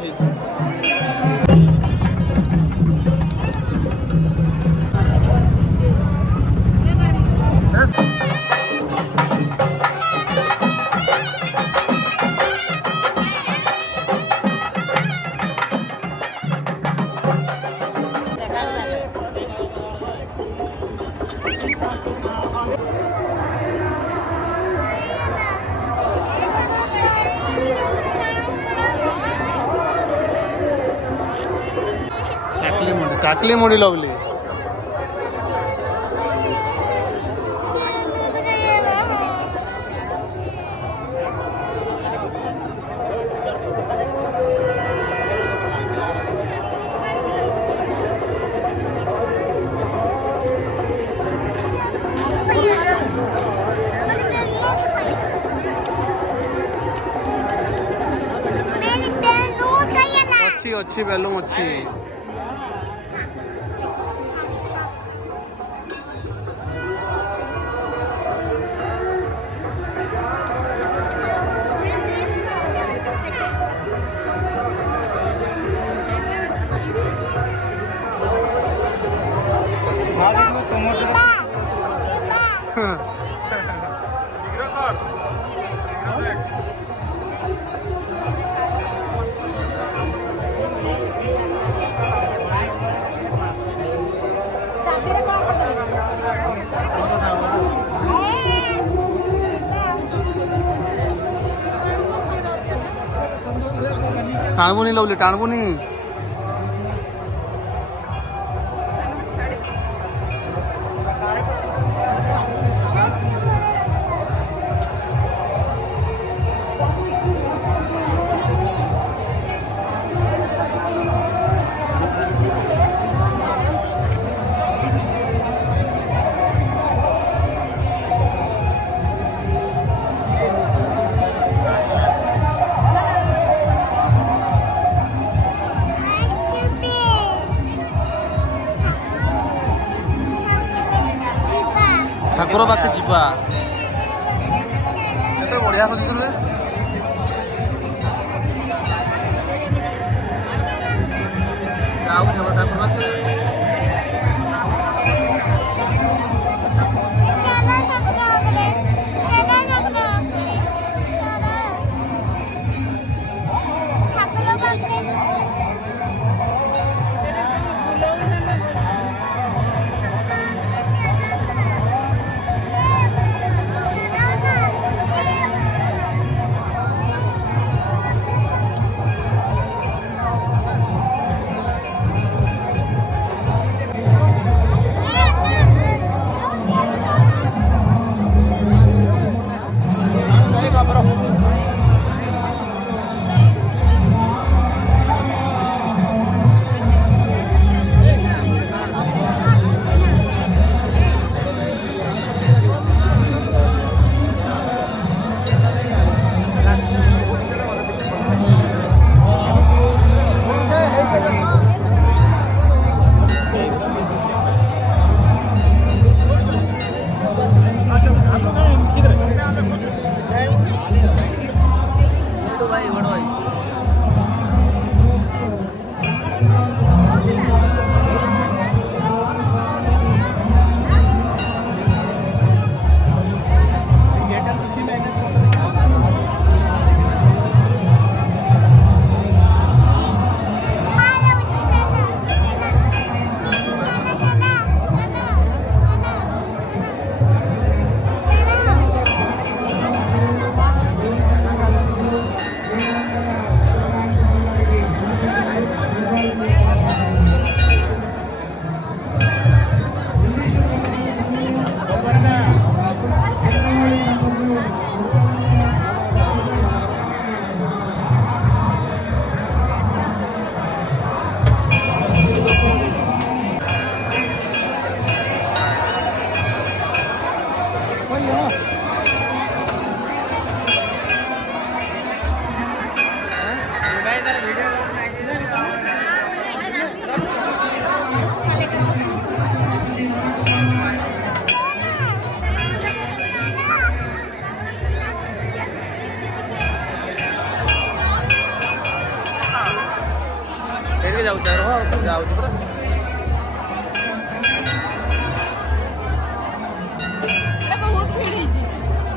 খেলেছি কাকলি মুড়ি লবলি अच्छी अच्छी पहलू अच्छी কোমর টানবো নি লবলে টানবো নি ଠାକୁର ପାଖେ ଯିବା ଏତେ ବଢିଆ ସଜିଥିଲେ ଯାଉ ଠାକୁର ପାଖେ ଯାଉଛି ପରା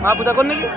ମା ପୂଜା କରୁନି କି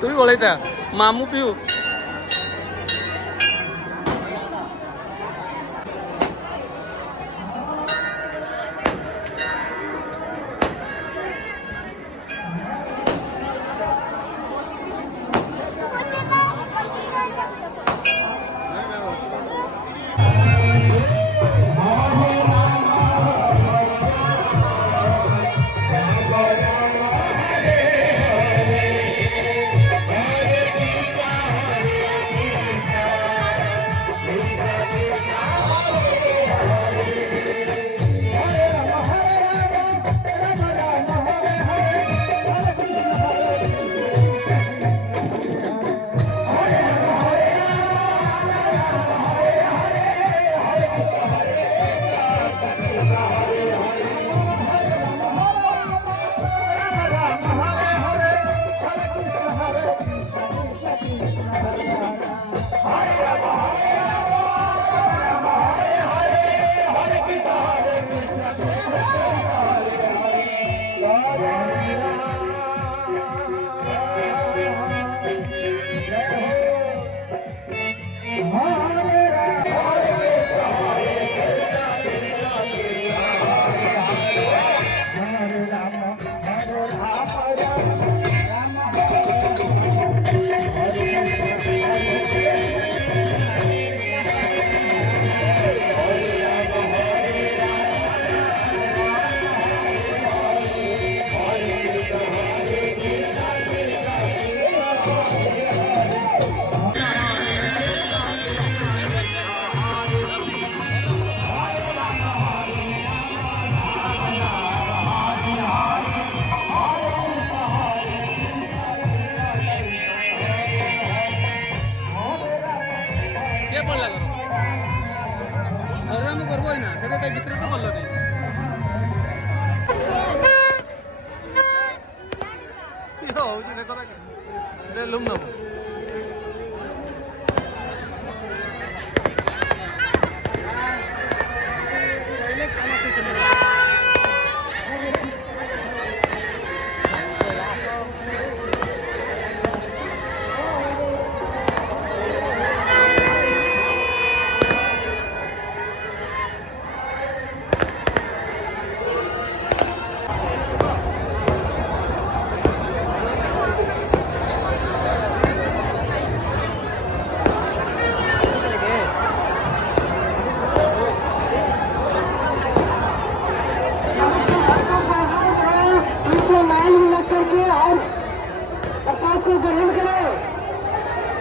तुम्ही बोलायचा. मामू पिऊ.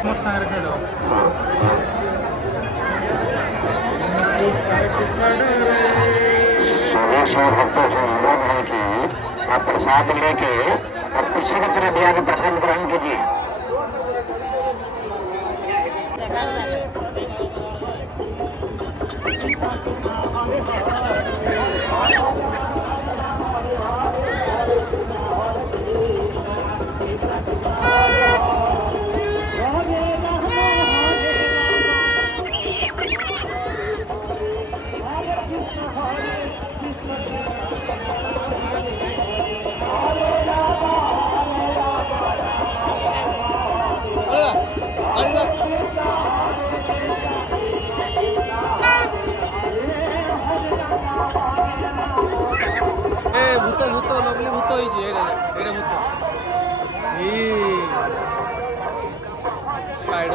ಮೂರು ಸಾವಿರ ಕೇಳು आप प्रसाद लेके और तुलसी की तरह दिया प्रसाद ग्रहण कीजिए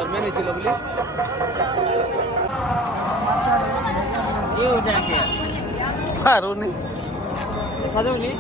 নর্মে नहीं বলে ये हो जाएँगे। फारूनी फारूनी